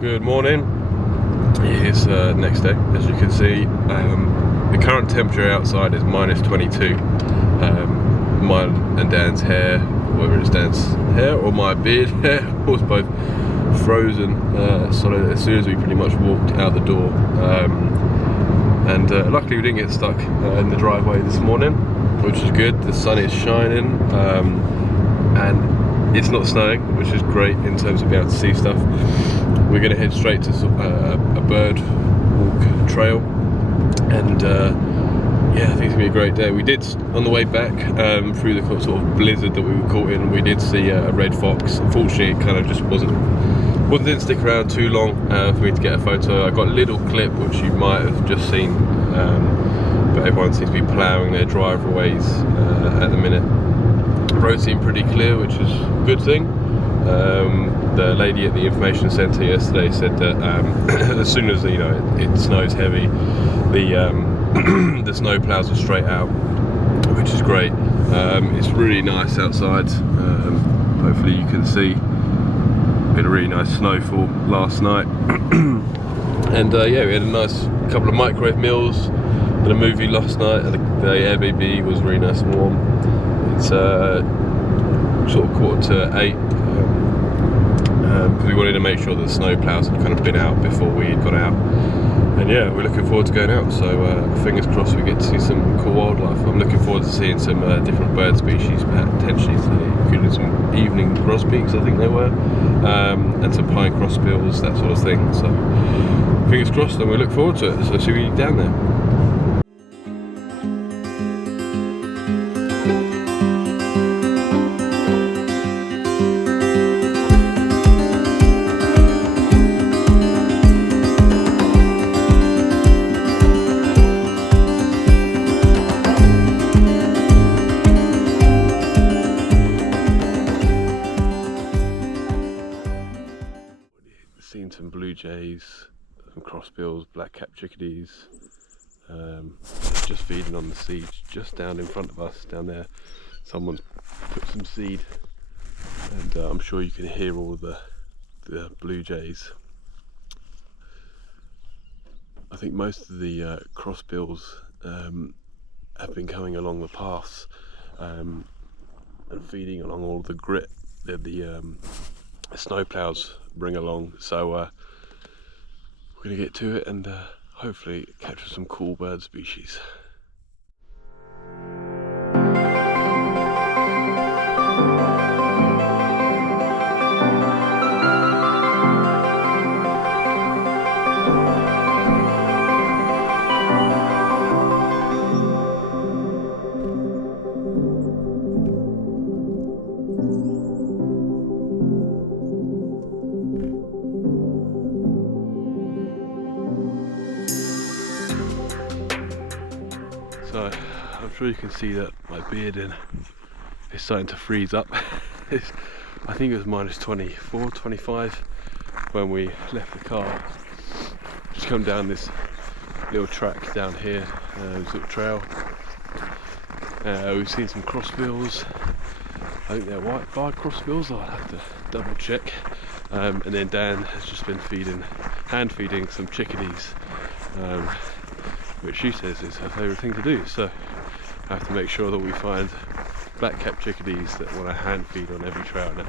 Good morning. It is next day, as you can see. The current temperature outside is -22. Mine and Dan's hair, whether it's Dan's hair or my beard hair, was both frozen solid as soon as we pretty much walked out the door. Luckily we didn't get stuck in the driveway this morning, which is good. The sun is shining and it's not snowing, which is great in terms of being able to see stuff. We're going to head straight to a bird walk trail, and yeah, I think it's going to be a great day. We did, on the way back through the sort of blizzard that we were caught in, we did see a red fox. Unfortunately, it kind of just didn't stick around too long for me to get a photo. I got a little clip which you might have just seen, but everyone seems to be ploughing their driveways at the minute. The road seemed pretty clear, which is a good thing. The lady at the information centre yesterday said that as soon as it snows heavy, the snow ploughs are straight out, which is great. It's really nice outside. Hopefully you can see. We had a really nice snowfall last night, and yeah, we had a nice couple of microwave meals and a movie last night. The Airbnb was really nice and warm. It's sort of 7:45. Because we wanted to make sure that the snow ploughs had kind of been out before we had gone out, and yeah, we're looking forward to going out. So fingers crossed we get to see some cool wildlife. I'm looking forward to seeing some different bird species, potentially including some evening grosbeaks, I think they were, and some pine crossbills, that sort of thing. So fingers crossed, and we look forward to it. So see you down there. Seen some blue jays, some crossbills, black-capped chickadees, just feeding on the seed just down in front of us. Down there someone's put some seed, and I'm sure you can hear all the blue jays. I think most of the crossbills have been coming along the paths and feeding along all the grit that the snow ploughs bring along. So we're going to get to it and hopefully capture some cool bird species. So I'm sure you can see that my beard is starting to freeze up. I think it was -24, 25 when we left the car. Just come down this little track down here, this little trail. We've seen some crossbills. I think they're white-barred crossbills. I'll have to double check. And then Dan has just been hand feeding some chickadees, which she says is her favourite thing to do. So I have to make sure that we find black-capped chickadees that want to hand feed on every trail now.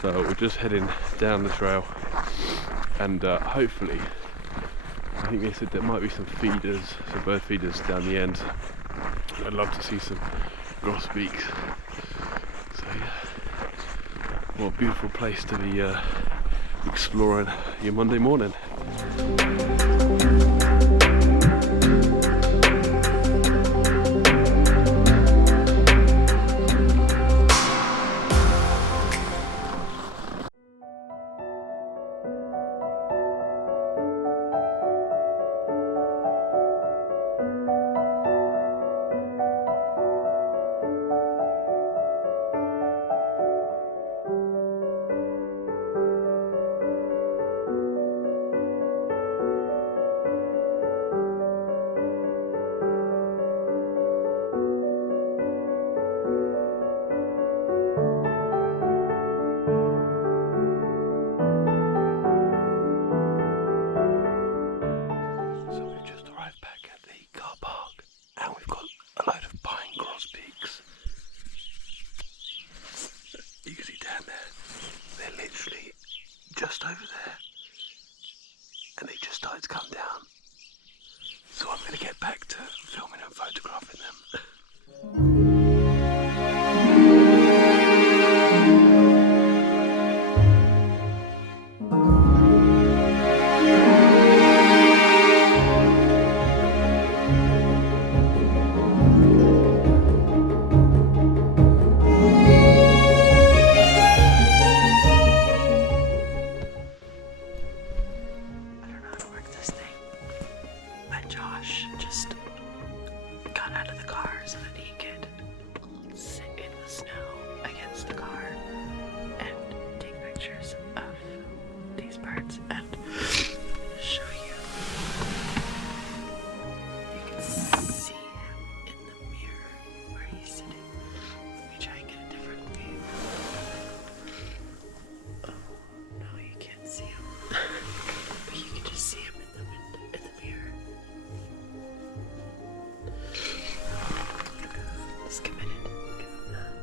So we're just heading down the trail, and hopefully, I think they said there might be some bird feeders down the end. I'd love to see some grosbeaks. So yeah, what a beautiful place to be exploring your Monday morning. just over there, and they just started to come down. So I'm going to get back to filming and photographing them. Josh just got out of the car so that he could sit in the snow against the car and take pictures of these birds. And show you. You can see him in the mirror where he's sitting. Let me try and get a different view. Oh, no, you can't see him. But you can just see him in the mirror. He's committed. Give him that.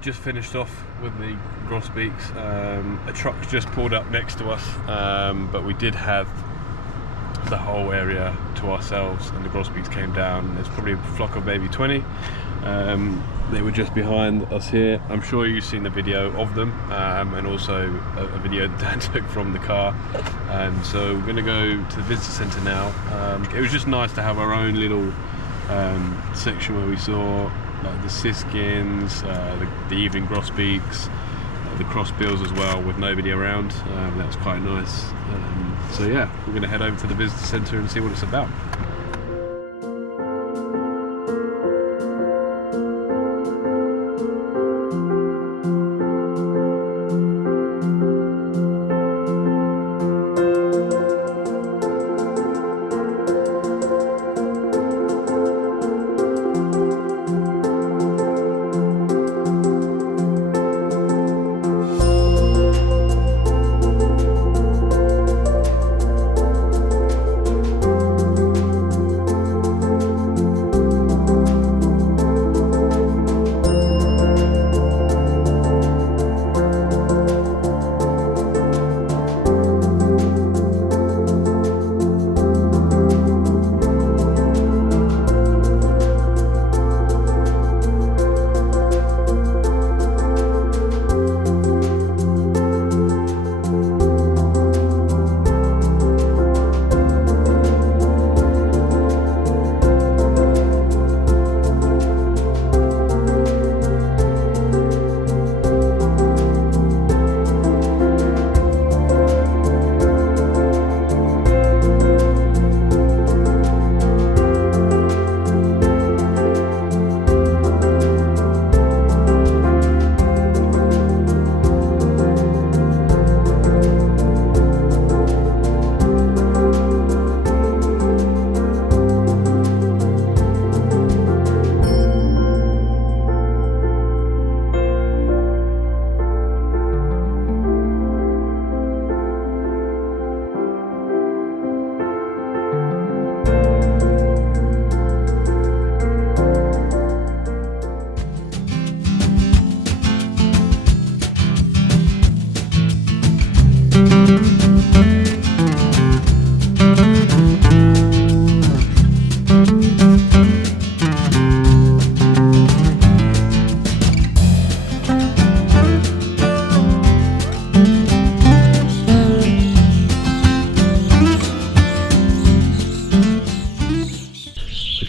Just finished off with the grosbeaks. A truck's just pulled up next to us, but we did have the whole area to ourselves, and the grosbeaks came down. There's probably a flock of maybe 20. They were just behind us here. I'm sure you've seen the video of them, and also a video that Dan took from the car. So we're going to go to the visitor centre now. It was just nice to have our own little section where we saw the siskins, the evening grosbeaks, the crossbills as well, with nobody around. That was quite nice. So yeah, we're going to head over to the visitor centre and see what it's about.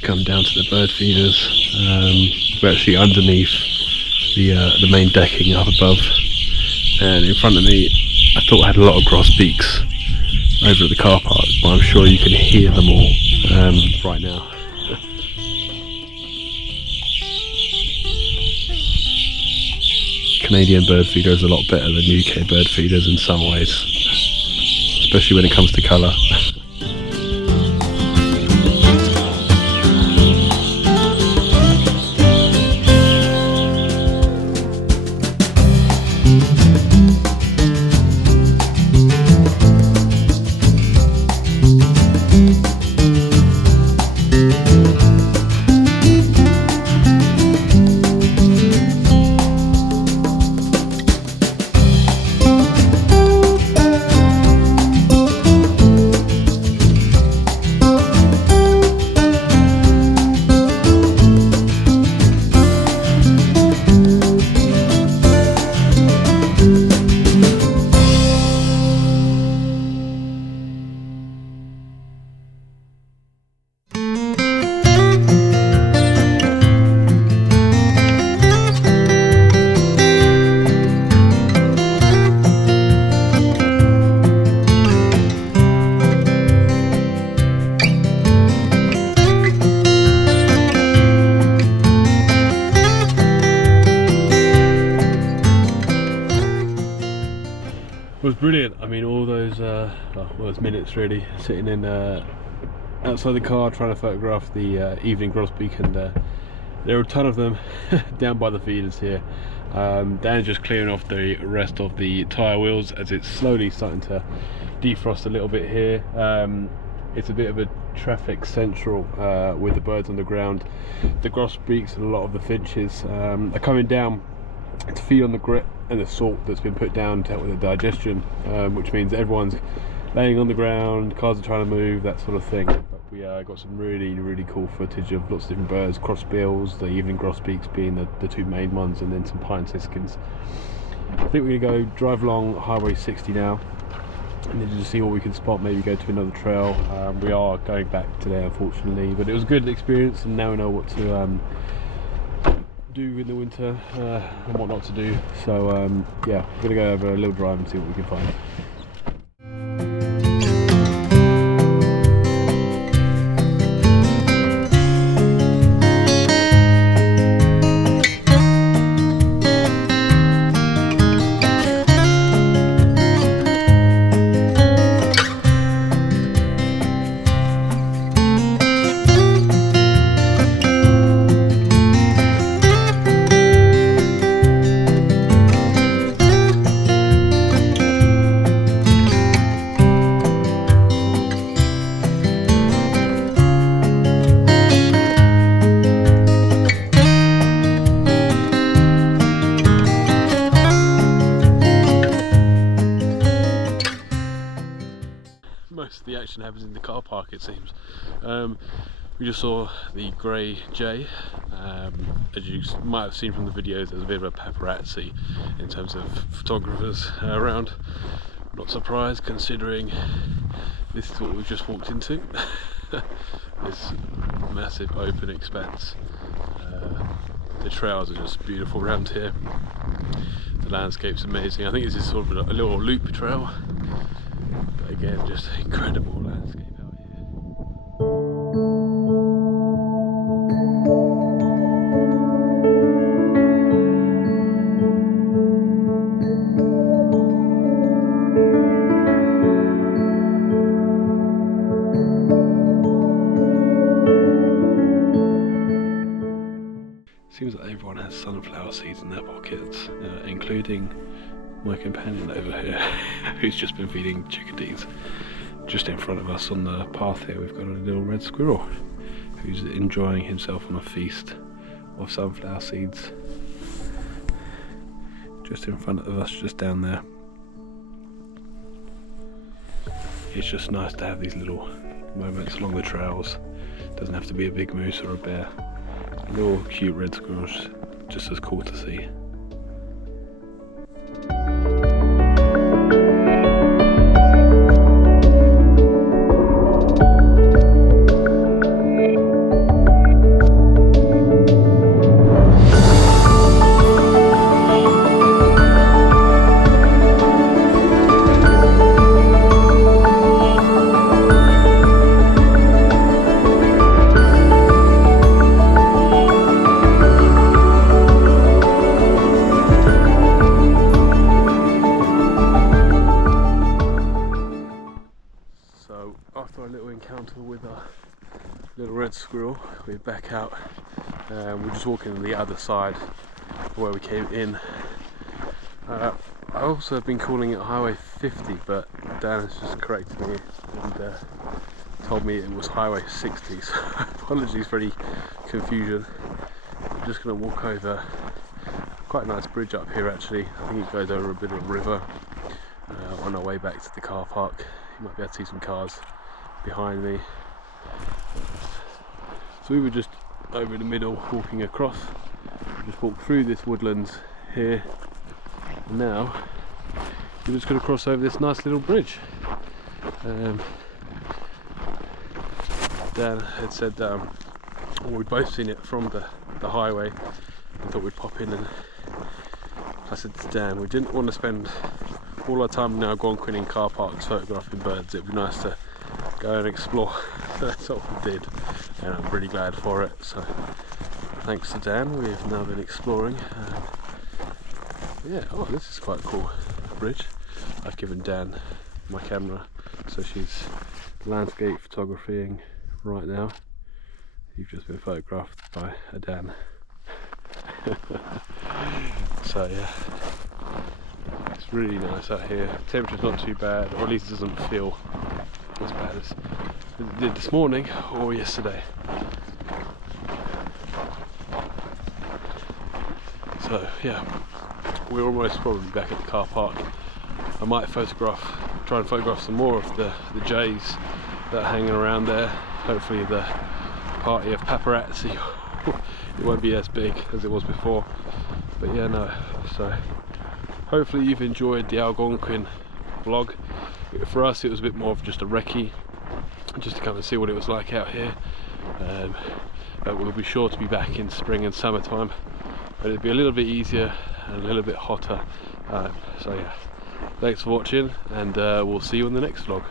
Come down to the bird feeders. We're actually underneath the main decking up above, and in front of me I thought I had a lot of grosbeaks over at the car park, but I'm sure you can hear them all right now. Canadian bird feeder is a lot better than UK bird feeders in some ways, especially when it comes to colour. It was brilliant. I mean, all those minutes really sitting in outside the car trying to photograph the evening grosbeak, and there were a ton of them down by the feeders here. Dan's just clearing off the rest of the tyre wheels as it's slowly starting to defrost a little bit here. It's a bit of a traffic central with the birds on the ground. The grosbeaks and a lot of the finches are coming down to feed on the grit and the salt that's been put down to help with the digestion, which means everyone's laying on the ground, cars are trying to move, that sort of thing. But we got some really cool footage of lots of different birds, crossbills, the evening grosbeaks being the two main ones, and then some pine siskins. I think we're going to go drive along Highway 60 now and then just see what we can spot, maybe go to another trail. We are going back today unfortunately, but it was a good experience, and now we know what to do in the winter and what not to do. So yeah, we're gonna go over a little drive and see what we can find. Most of the action happens in the car park, it seems. We just saw the grey jay. As you might have seen from the videos, there's a bit of a paparazzi in terms of photographers around. Not surprised, considering this is what we've just walked into. This massive open expanse. The trails are just beautiful around here. The landscape's amazing. I think this is sort of a little loop trail. But again, just incredible landscape out here. Seems like everyone has sunflower seeds in their pockets, including my companion over here, who's just been feeding chickadees. Just in front of us on the path here, we've got a little red squirrel who's enjoying himself on a feast of sunflower seeds. Just in front of us, just down there. It's just nice to have these little moments along the trails. Doesn't have to be a big moose or a bear. Little cute red squirrels, just as cool to see. for a little encounter with a little red squirrel. We're back out. We're just walking on the other side where we came in. I also have been calling it Highway 50, but Dan has just corrected me and told me it was Highway 60, so apologies for any confusion. I'm just going to walk over quite a nice bridge up here actually. I think it goes over a bit of a river on our way back to the car park. You might be able to see some cars behind me. So we were just over the middle walking across. We just walked through this woodlands here, and now we're just going to cross over this nice little bridge. Dan had said we'd both seen it from the highway and thought we'd pop in, and I said to Dan we didn't want to spend all our time in Algonquin in car parks photographing birds. It'd be nice to go and explore. So that's what we did, and I'm really glad for it. So thanks to Dan, we have now been exploring. Yeah, oh, this is quite a cool bridge. I've given Dan my camera, so she's landscape photographying right now. You've just been photographed by a Dan. So yeah, it's really nice out here. Temperature's not too bad, or at least it doesn't feel as bad as it did this morning or yesterday. So yeah, we're almost probably back at the car park. I might try and photograph some more of the jays that are hanging around there. Hopefully the party of paparazzi, it won't be as big as it was before. But yeah, no, so hopefully you've enjoyed the Algonquin vlog. For us it was a bit more of just a recce, just to come and see what it was like out here. But we'll be sure to be back in spring and summertime, but it'll be a little bit easier and a little bit hotter. So yeah, thanks for watching, and we'll see you in the next vlog.